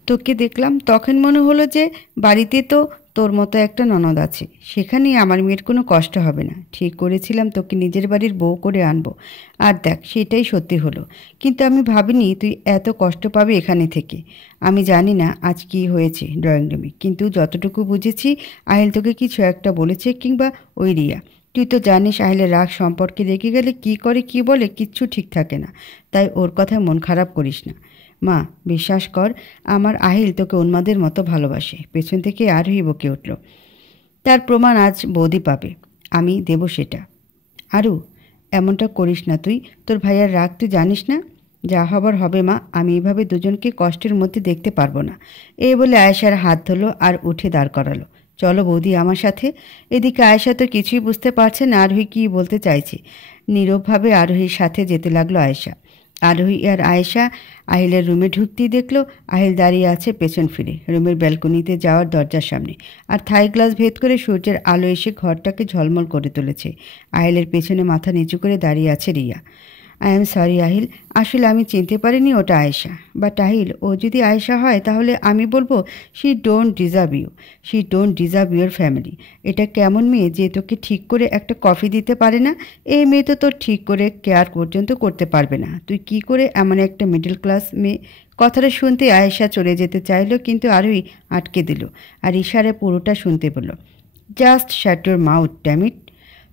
তোকে দেখলাম, তখন মনে হলো যে বাড়িতে তো তোর মতো একটা ননদ আছে, সেখানেই আমার মেয়ের কোনো কষ্ট হবে না। ঠিক করেছিলাম তোকে নিজের বাড়ির বউ করে আনবো, আর দেখ সেটাই সত্যি হলো। কিন্তু আমি ভাবিনি তুই এত কষ্ট পাবি এখানে থেকে। আমি জানি না আজ কি হয়েছে ড্রয়িং রুমে, কিন্তু যতটুকু বুঝেছি আহিল তোকে কিছু একটা বলেছে, কিংবা ওই রিয়া। তুই তো জানিস আহিলের রাগ সম্পর্কে রেগে গেলে কি করে কি বলে কিচ্ছু ঠিক থাকে না, তাই ওর কথায় মন খারাপ করিস না। মা, বিশ্বাস কর, আমার আহিল তোকে উন্মাদের মতো ভালোবাসে। পেছন থেকে আরোহী বকে উঠল, তার প্রমাণ আজ বৌদি পাবে, আমি দেব সেটা। আরু, এমনটা করিস না তুই, তোর ভাইয়ার রাগ তুই জানিস না। যা হবার হবে মা, আমি এভাবে দুজনকে কষ্টের মধ্যে দেখতে পারবো না। এই বলে আয়েশার হাত ধরলো আর উঠে দাঁড় করালো। চলো বৌদি আমার সাথে। এদিকে আয়েশা তো কিছুই বুঝতে পারছে না আরোহী কী বলতে চাইছে। নীরবভাবে আরোহীর সাথে যেতে লাগলো আয়েশা। আরোহী আর আয়েশা আহিলের রুমে ঢুকতেই দেখলো আহিল দাঁড়িয়ে আছে পেছন ফিরে রুমের ব্যালকনিতে যাওয়ার দরজার সামনে, আর থাই গ্লাস ভেদ করে সূর্যের আলো এসে ঘরটাকে ঝলমল করে তুলেছে। আহিলের পেছনে মাথা নিচু করে দাঁড়িয়ে আছে Riya. I am sorry Ahil, আসলে আমি চিনতে পারিনি ওটা আয়েশা। বাট আহিল, ও যদি আয়েশা হয় তাহলে আমি বলবো she don't deserve you, she don't deserve your family. এটা কেমন মেয়ে যে তোকে ঠিক করে একটা কফি দিতে পারে না? এই মেয়ে তো তোর ঠিক করে কেয়ার পর্যন্ত করতে পারবে না। তুই কি করে এমন একটা মিডল ক্লাস মেয়ে? কথাটা শুনতে আয়েশা চলে যেতে চাইল, কিন্তু আরোই আটকে দিল আর ইশারে পুরোটা শুনতে বলল, just shut your mouth damn it.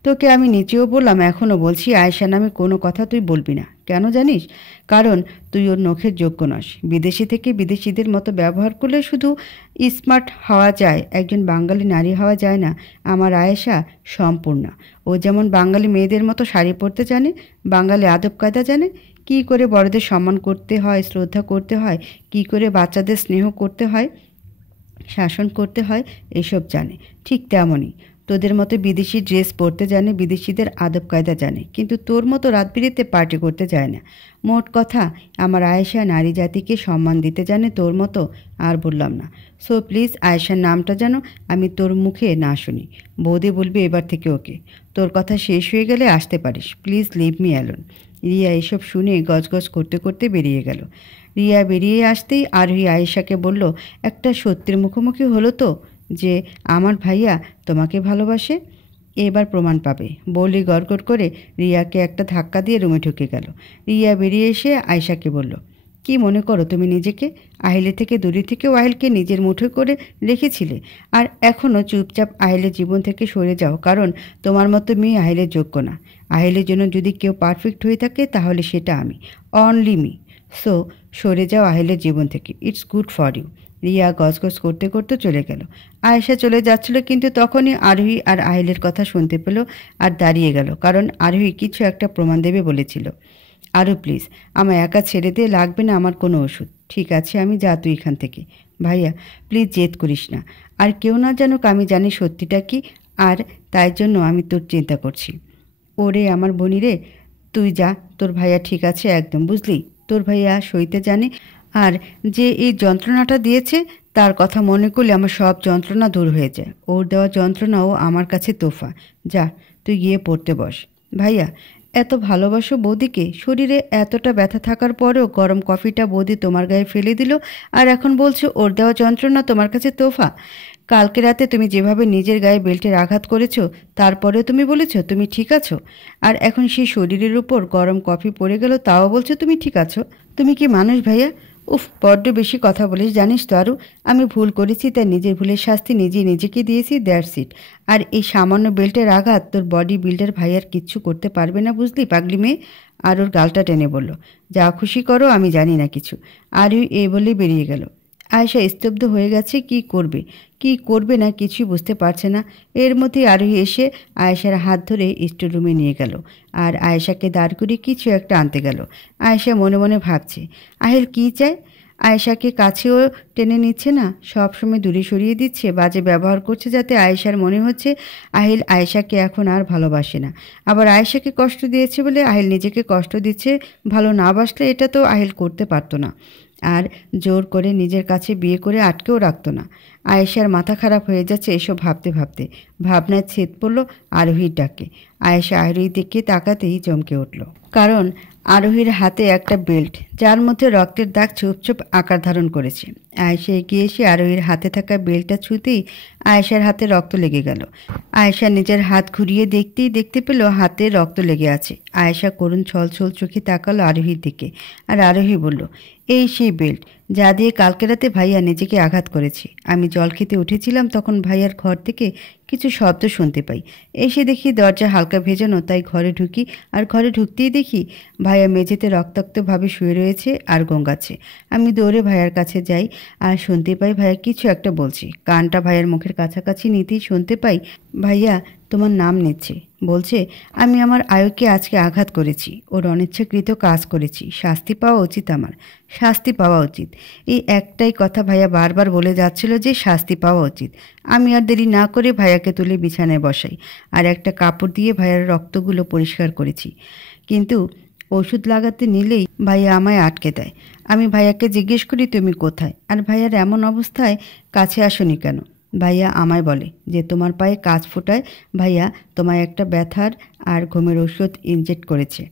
তোকে আমি নিচেও বললাম, এখনও বলছি, আয়েশা নামে কোনো কথা তুই বলবি না। কেন জানিস? কারণ তুই ওর নখের যোগ্য নস। বিদেশি থেকে বিদেশিদের মতো ব্যবহার করলে শুধু স্মার্ট হওয়া যায়, একজন বাঙালি নারী হওয়া যায় না। আমার আয়েশা সম্পূর্ণ। ও যেমন বাঙালি মেয়েদের মতো শাড়ি পরতে জানে, বাঙালি আদব কায়দা জানে, কী করে বড়দের সম্মান করতে হয়, শ্রদ্ধা করতে হয়, কী করে বাচ্চাদের স্নেহ করতে হয়, শাসন করতে হয়, এসব জানে। ঠিক তেমনই তোদের মতো বিদেশি ড্রেস পরতে জানে, বিদেশিদের আদব কায়দা জানে, কিন্তু তোর মতো রাত বিরেতে পার্টি করতে যায় না। মোট কথা, আমার আয়েশা নারী জাতিকে সম্মান দিতে জানে, তোর মতো আর বললাম না। সো প্লিজ আয়েশার নামটা যেন আমি তোর মুখে না শুনি। বৌদি বলবি এবার থেকে ওকে। তোর কথা শেষ হয়ে গেলে আসতে পারিস, please leave me alone. Riya এসব শুনে গজগজ করতে করতে বেরিয়ে গেল। রিয়া বেরিয়ে আসতেই আরোহী আয়েশাকে বলল, একটা সত্যের মুখোমুখি হলো তো যে আমার ভাইয়া তোমাকে ভালোবাসে। এবার প্রমাণ পাবে। বলি গড়গড় করে রিয়াকে একটা ধাক্কা দিয়ে রুমে ঢুকে গেল। রিয়া বেরিয়ে এসে আয়েশাকে বলল, কি মনে করো তুমি নিজেকে? আহিলের থেকে দূরে থেকেও আহিলকে নিজের মুঠোয় করে রেখেছিলে, আর এখনও চুপচাপ আহিলের জীবন থেকে সরে যাও, কারণ তোমার মতো মেয়ে আহিলের যোগ্য না। আহিলের জন্য যদি কেউ পারফেক্ট হয়ে থাকে তাহলে সেটা আমি, অনলি মি। সো সরে যাও আহিলের জীবন থেকে, it's good for you. Riya গজগজ করতে করতে চলে গেল। আয়েশা চলে যাচ্ছিল, কিন্তু তখনই আরোহী আর আহিলের কথা শুনতে পেল আর দাঁড়িয়ে গেল, কারণ আরোহী কিছু একটা প্রমাণ দেবে বলেছিল। আরও প্লিজ আমায় একা ছেড়ে দিয়ে, লাগবে না আমার কোনো ওষুধ। ঠিক আছে, আমি যা তুই এখান থেকে। ভাইয়া প্লিজ জেদ করিস না, আর কেউ না জানুক আমি জানি সত্যিটা কি, আর তাই জন্য আমি তোর চিন্তা করছি। ওরে আমার বনি রে, তুই যা, তোর ভাইয়া ঠিক আছে একদম, বুঝলি? তোর ভাইয়া সইতে জানে, আর যে এই যন্ত্রণাটা দিয়েছে তার কথা মনে করলে আমার সব যন্ত্রণা দূর হয়ে যায়। ওর দেওয়া যন্ত্রণাও আমার কাছে তোফা। যা তুই গিয়ে পড়তে বস। ভাইয়া এত ভালোবাসো বৌদিকে, শরীরে এতটা ব্যথা থাকার পরেও গরম কফিটা বৌদি তোমার গায়ে ফেলে দিল, আর এখন বলছো ওর দেওয়া যন্ত্রণা তোমার কাছে তোফা। কালকে রাতে তুমি যেভাবে নিজের গায়ে বেল্টের আঘাত করেছো, তারপরেও তুমি বলেছো তুমি ঠিক আছো, আর এখন সেই শরীরের উপর গরম কফি পড়ে গেল তাও বলছো তুমি ঠিক আছো। তুমি কি মানুষ ভাইয়া? উফ, বড্ড বেশি কথা বলিস জানিস তো আরু। আমি ভুল করেছি, তাই নিজের ভুলের শাস্তি নিজেই নিজেকে দিয়েছি, দ্যাটস ইট। আর এই সামান্য বেল্টের আঘাত তোর বডি বিল্ডার ভাইয়ার কিচ্ছু করতে পারবে না, বুঝলি পাগলি মেয়ে। আর ওর গালটা টেনে বলল, যা খুশি করো, আমি জানি না কিছু। আরু এই বলেই বেরিয়ে গেল। আয়েশা স্তব্ধ হয়ে গেছে, কি করবে কি করবে না কিছুই বুঝতে পারছে না। এর মধ্যে আরোহী এসে আয়েশার হাত ধরে স্টোর রুমে নিয়ে গেল আর আয়েশাকে দাঁড় করিয়ে কিছু একটা আনতে গেল। আয়েশা মনে মনে ভাবছে আহিল কী চায়। আয়েশাকে কাছেও টেনে নিচ্ছে না, সবসময় দূরে সরিয়ে দিচ্ছে, বাজে ব্যবহার করছে, যাতে আয়েশার মনে হচ্ছে আহিল আয়েশাকে এখন আর ভালোবাসে না। আবার আয়েশাকে কষ্ট দিয়েছে বলে আহিল নিজেকে কষ্ট দিচ্ছে। ভালো না বাসলে এটা তো আহিল করতে পারতো না, আর জোর করে নিজের কাছে বিয়ে করে আটকেও রাখতো না। আয়েশার মাথা খারাপ হয়ে যাচ্ছে এসব ভাবতে ভাবতে। ভাবনায় ছেদ পড়ল আরোহীর ডাকে। আয়েশা আরোহীর দিকে তাকাতেই চমকে উঠল, কারণ আরোহীর হাতে একটা বেল্ট, যার মধ্যে রক্তের দাগ ছোপ ছোপ আকার ধারণ করেছে। আয়েশা এগিয়ে এসে আরোহীর হাতে থাকা বেল্টটা ছুঁতেই আয়েশার হাতে রক্ত লেগে গেল। আয়েশা নিজের হাত ঘুরিয়ে দেখতেই দেখতে পেল হাতে রক্ত লেগে আছে। আয়েশা করুণ ছলছল চোখে তাকালো আরোহীর দিকে, আর আরোহী বলল, এই সেই বেল্ট যা দিয়ে কালকে রাতে ভাইয়া নিজেকে আঘাত করেছে। আমি জল খেতে উঠেছিলাম, তখন ভাইয়ার ঘর থেকে কিছু শব্দ শুনতে পাই। এসে দেখি দরজা হালকা ভেজানো, তাই ঘরে ঢুকি, আর ঘরে ঢুকতেই দেখি ভাইয়া মেঝেতে রক্তাক্তভাবে শুয়ে রয়েছে আর গঙ্গাচ্ছে। আমি দৌড়ে ভাইয়ার কাছে যাই আর শুনতে পাই ভাইয়া কিছু একটা বলছে। কানটা ভাইয়ার মুখের কাছাকাছি নিতেই শুনতে পাই ভাইয়া তোমার নাম নিচ্ছে, বলছে আমি আমার আয়ুকে আজকে আঘাত করেছি, ওর অনিচ্ছাকৃত কাজ করেছি, শাস্তি পাওয়া উচিত, আমার শাস্তি পাওয়া উচিত। এই একটাই কথা ভাইয়া বারবার বলে যাচ্ছিল যে শাস্তি পাওয়া উচিত। আমি আর দেরি না করে ভাইয়াকে তুলে বিছানায় বসাই আর একটা কাপড় দিয়ে ভাইয়ার রক্তগুলো পরিষ্কার করেছি। কিন্তু ওষুধ লাগাতে নিলেই ভাইয়া আমায় আটকে দেয়। আমি ভাইয়াকে জিজ্ঞেস করি তুমি কোথায়, আর ভাইয়ার এমন অবস্থায় কাছে আসনি কেন। ভাইয়া আমায় বলে যে তোমার পায়ে কাঁচ ফোটায় ভাইয়া তোমায় একটা ব্যথার আর ঘুমের ওষুধ ইনজেক্ট করেছে,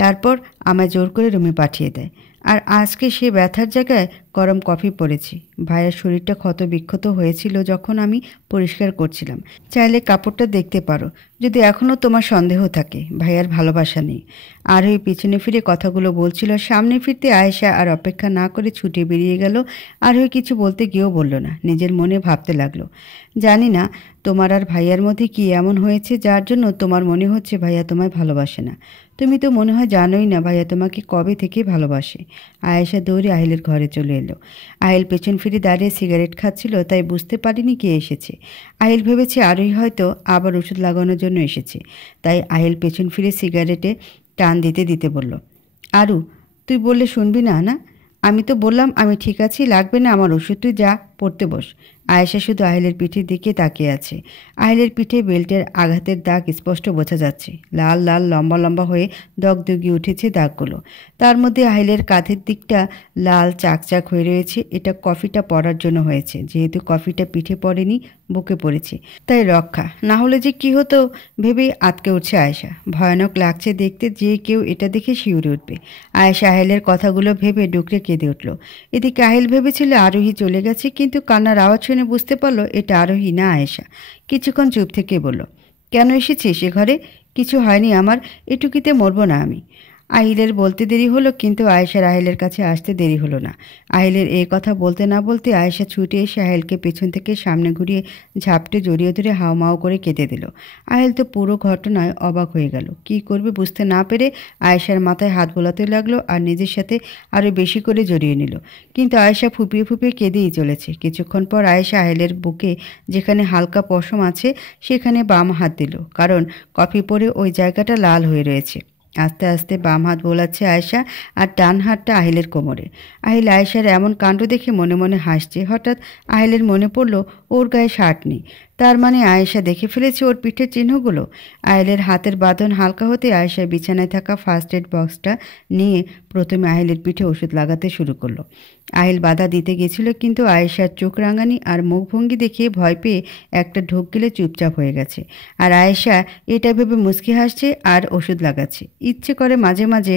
তারপর আমায় জোর করে রুমে পাঠিয়ে দেয়। আর আজকে সে ব্যথার জায়গায় গরম কফি পড়েছি। ভাইয়ের শরীরটা ক্ষত বিক্ষত হয়েছিল যখন আমি পরিষ্কার করছিলাম। চাইলে কাপড়টা দেখতে পারো, যদি এখনও তোমার সন্দেহ থাকে ভাইয়ার ভালোবাসা নেই। আর ওই পিছনে ফিরে কথাগুলো বলছিল। সামনে ফিরতে আয়েশা আর অপেক্ষা না করে ছুটে বেরিয়ে গেল। আর ওই কিছু বলতে গিয়েও বলল না, নিজের মনে ভাবতে লাগলো, জানি না তোমার আর ভাইয়ার মধ্যে কি এমন হয়েছে যার জন্য তোমার মনে হচ্ছে ভাইয়া তোমায় ভালোবাসে না। তুমি তো মনে হয় জানোই না ভাইয়া তোমাকে কবে থেকে ভালোবাসে। আয়েশা দৌড়ে আহিলের ঘরে চলে এলো। আহিল পেছন ফিরে দাঁড়িয়ে সিগারেট খাচ্ছিল, তাই বুঝতে পারিনি কে এসেছে। আহিল ভেবেছে আরোহী হয়তো আবার ওষুধ লাগানোর জন্য এসেছে, তাই আহিল পেছন ফিরে সিগারেটে টান দিতে দিতে বলল, আরু তুই বললে শুনবি না? না, আমি তো বললাম আমি ঠিক আছি, লাগবে না আমার ওষুধ, তুই যা পড়তে বস। আয়েশা শুধু আহিলের পিঠের দিকে তাকিয়ে আছে। আহিলের পিঠে বেল্টের আঘাতের দাগ স্পষ্ট বোঝা যাচ্ছে, লাল লাল লম্বা লম্বা হয়ে দগদগি উঠেছে দাগগুলো। তার মধ্যে আহিলের কাঁধের দিকটা লাল চাকচাক হয়ে রয়েছে। এটা কফিটা পড়ার জন্য হয়েছে, যেহেতু কফিটা পিঠে পড়েনি বুকে পড়েছে, তাই রক্ষা না হলে যে কি হতো ভেবেই আটকে উঠছে আয়েশা। ভয়ানক লাগছে দেখতে, যে কেউ এটা দেখে শিউরে উঠবে। আয়েশা আহিলের কথাগুলো ভেবে ডুকরে কেঁদে উঠল। এদিকে আহিল ভেবেছিল আরোহী চলে গেছে, কিন্তু কান্নার আওয়াজ শুনে বুঝতে পারল এটা আরোহী না আয়েশা। কিছুক্ষণ চুপ থেকে বলল, কেন এসেছিস এ ঘরে? কিছু হয়নি আমার, এটুকিতে মরবো না আমি। আহিলের বলতে দেরি হলো, কিন্তু আয়েশার আহিলের কাছে আসতে দেরি হলো না। আহিলের এই কথা বলতে না বলতে আয়েশা ছুটে এসে আহিলকে পেছন থেকে সামনে ঘুরিয়ে ঝাপটে জড়িয়ে ধরে হাওমাও করে কেঁদে দিল। আহিল তো পুরো ঘটনায় অবাক হয়ে গেল। কি করবে বুঝতে না পেরে আয়েশার মাথায় হাত বোলাতে লাগলো আর নিজের সাথে আরও বেশি করে জড়িয়ে নিল। কিন্তু আয়েশা ফুপিয়ে ফুপিয়ে কেঁদেই চলেছে। কিছুক্ষণ পর আয়েশা আহিলের বুকে যেখানে হালকা পশম আছে সেখানে বাম হাত দিল, কারণ কফি পরে ওই জায়গাটা লাল হয়ে রয়েছে। আস্তে আস্তে বাম হাত বোলাচ্ছে আয়েশা, আর ডান হাতটা আহিলের কোমরে। আহিল আয়েশার এমন কাণ্ড দেখে মনে মনে হাসছে। হঠাৎ আহিলের মনে পড়ল ওর গায়ে শার্ট নেই। তার মানে আয়েশা দেখে ফেলেছে ওর পিঠের চিহ্নগুলো। আহিলের হাতের বাঁধন হালকা হতে আয়েশা বিছানায় থাকা ফার্স্ট এড বক্সটা নিয়ে প্রথমে আহিলের পিঠে ওষুধ লাগাতে শুরু করলো। আহিল বাধা দিতে গেছিল, কিন্তু আয়েশার চোখ রাঙানি আর মুখভঙ্গি দেখে ভয় পেয়ে একটা ঢোক গিলে চুপচাপ হয়ে গেছে। আর আয়েশা এটা ভেবে মুচকি হাসছে আর ওষুধ লাগাচ্ছে। ইচ্ছে করে মাঝে মাঝে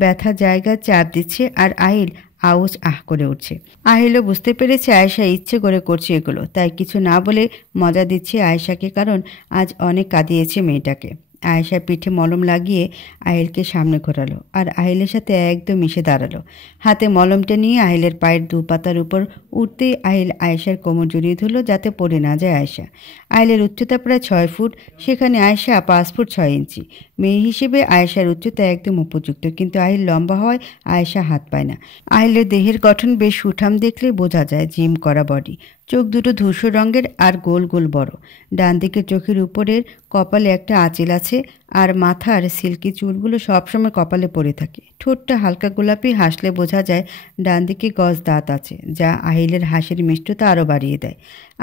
ব্যথা জায়গায় চাপ দিচ্ছে আর আহিল আউচ আহ করে উঠছে। আহিলও বুঝতে পেরেছে আয়েশা ইচ্ছে করে করছে এগুলো, তাই কিছু না বলে মজা দিচ্ছে আয়েশাকে, কারণ আজ অনেক কাঁদিয়েছে মেয়েটাকে। আয়েশা পিঠে মলম লাগিয়ে আহিলকে সামনে ঘোরালো আর আহিলের সাথে একদম মিশে দাঁড়ালো। হাতে মলমটা নিয়ে আহিলের পায়ের দু পাতার উপর উঠতেই আহিল আয়েশার কোমর জড়িয়ে ধরল যাতে পড়ে না যায় আয়েশা। আহিলের উচ্চতা প্রায় 6 ফুট, সেখানে আয়েশা 5 ফুট 6 ইঞ্চি। মেয়ে হিসেবে আয়েশার উচ্চতা একদম উপযুক্ত, কিন্তু আহিল লম্বা হওয়ায় আয়েশা হাত পায় না। আহিলের দেহের গঠন বেশ সুঠাম, দেখলে বোঝা যায় জিম করা বডি। চোখ দুটো ধূসর রঙের আর গোল গোল বড়। ডান দিকে চোখের উপরের কপালে একটা আঁচিল আছে আর মাথার সিল্কি চুলগুলো সবসময় কপালে পড়ে থাকে। ঠোঁটটা হালকা গোলাপি, হাসলে বোঝা যায় ডান দিকে গজ দাঁত আছে, যা আহিলের হাসির মিষ্টতা আরও বাড়িয়ে দেয়।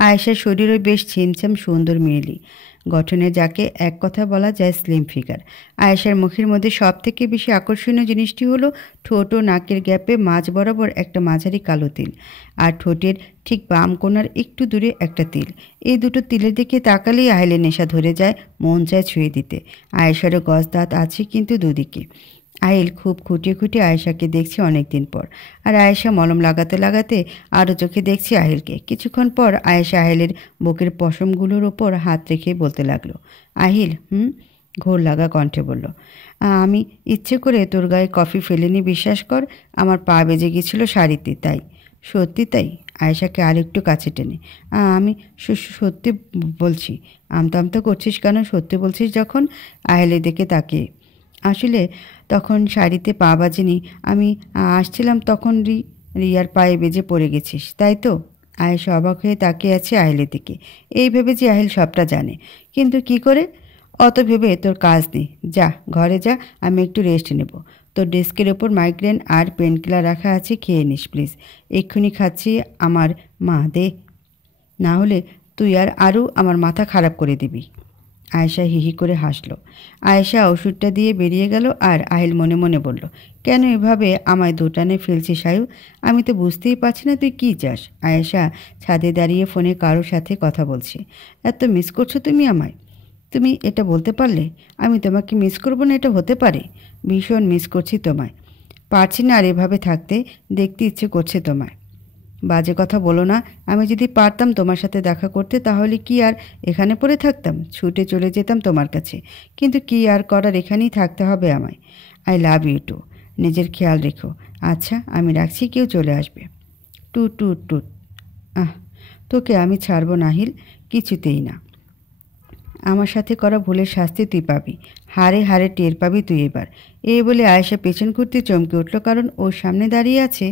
আয়েশার শরীরও বেশ ছিমছাম সুন্দর মেয়েলি গঠনে, যাকে এক কথা বলা যায় স্লিম ফিগার। আয়েশার মুখের মধ্যে সব থেকে বেশি আকর্ষণীয় জিনিসটি হলো ঠোঁট ও নাকের গ্যাপে মাঝ বরাবর একটা মাঝারি কালো তিল, আর ঠোঁটের ঠিক বাম কোণার একটু দূরে একটা তিল। এই দুটো তিলের দিকে তাকালেই আহিলের নেশা ধরে যায়, মন চায় ছুঁয়ে দিতে। আয়েশারও গজ দাঁত আছে, কিন্তু দুদিকে। আহিল খুব খুঁটিয়ে খুঁটিয়ে আয়েশাকে দেখছে অনেক দিন পর, আর আয়েশা মলম লাগাতে লাগাতে আরও চোখে দেখছে আহিলকে। কিছুক্ষণ পর আয়েশা আহিলের বুকের পশমগুলোর ওপর হাত রেখে বলতে লাগলো, আহিল ঘোর লাগা কণ্ঠে বলল, আমি ইচ্ছে করে তোর গায়ে কফি ফেলিনি, বিশ্বাস কর। আমার পা বেজে গেছিল শাড়িতে, তাই। সত্যি তাই? আয়েশাকে আরেকটু কাছে টেনে, আমি সত্যি বলছি। আমতা আমতা করছিস কেন? সত্যি বলছিস যখন। আহিলের দিকে তাকিয়ে, আসলে তখন শাড়িতে পা বাজেনি, আমি আসছিলাম তখন রিয়ার পায়ে বেজে পড়ে গেছিস, তাই তো? আয়েশা অবাক হয়ে তাকিয়ে আছে আহিলের দিকে। এই ভেবে যে আহিল সবটা জানে, কিন্তু কি করে? অত ভেবে তোর কাজ নেই, যা ঘরে যা, আমি একটু রেস্ট নেব। তোর ডেস্কের ওপর মাইগ্রেন আর পেনকিলার রাখা আছে, খেয়ে নিস প্লিজ। এক্ষুনি খাচ্ছি। আমার মা দে, না হলে তুই আরও আমার মাথা খারাপ করে দিবি। আয়েশা হিহি করে হাসলো। আয়েশা ওষুধটা দিয়ে বেরিয়ে গেল আর আহিল মনে মনে বলল, কেন এভাবে আমায় দোটানে ফেলছিস আয়ু? আমি তো বুঝতেই পারছি না তুই কী চাস। আয়েশা ছাদে দাঁড়িয়ে ফোনে কারোর সাথে কথা বলছে। এত মিস করছো তুমি আমায়? তুমি এটা বলতে পারলে? আমি তোমাকে মিস করবো না, এটা হতে পারে? ভীষণ মিস করছি তোমায়। পারছি না আর এভাবে থাকতে, দেখতে ইচ্ছে করছে তোমায়। বাজে কথা বলো না। আমি যদি পারতাম তোমার সাথে দেখা করতে, তাহলে কি আর এখানে পড়ে থাকতাম? ছুটে চলে যেতাম তোমার কাছে। কিন্তু কি আর করার, এখানেই থাকতে হবে আমায়। I love you too. নিজের খেয়াল রেখো। আচ্ছা, আমি রাখছি, কেউ চলে আসবে। টুট টুট টুট। তোকে আমি ছাড়বো না আহিল, কিছুতেই না। আমার সাথে করা ভুলের শাস্তি তুই পাবি, হারে হারে টের পাবি তুই এবার। এই বলে আয়েশা পেছন ঘুরতে চমকে উঠল, কারণ ওর সামনে দাঁড়িয়ে আছে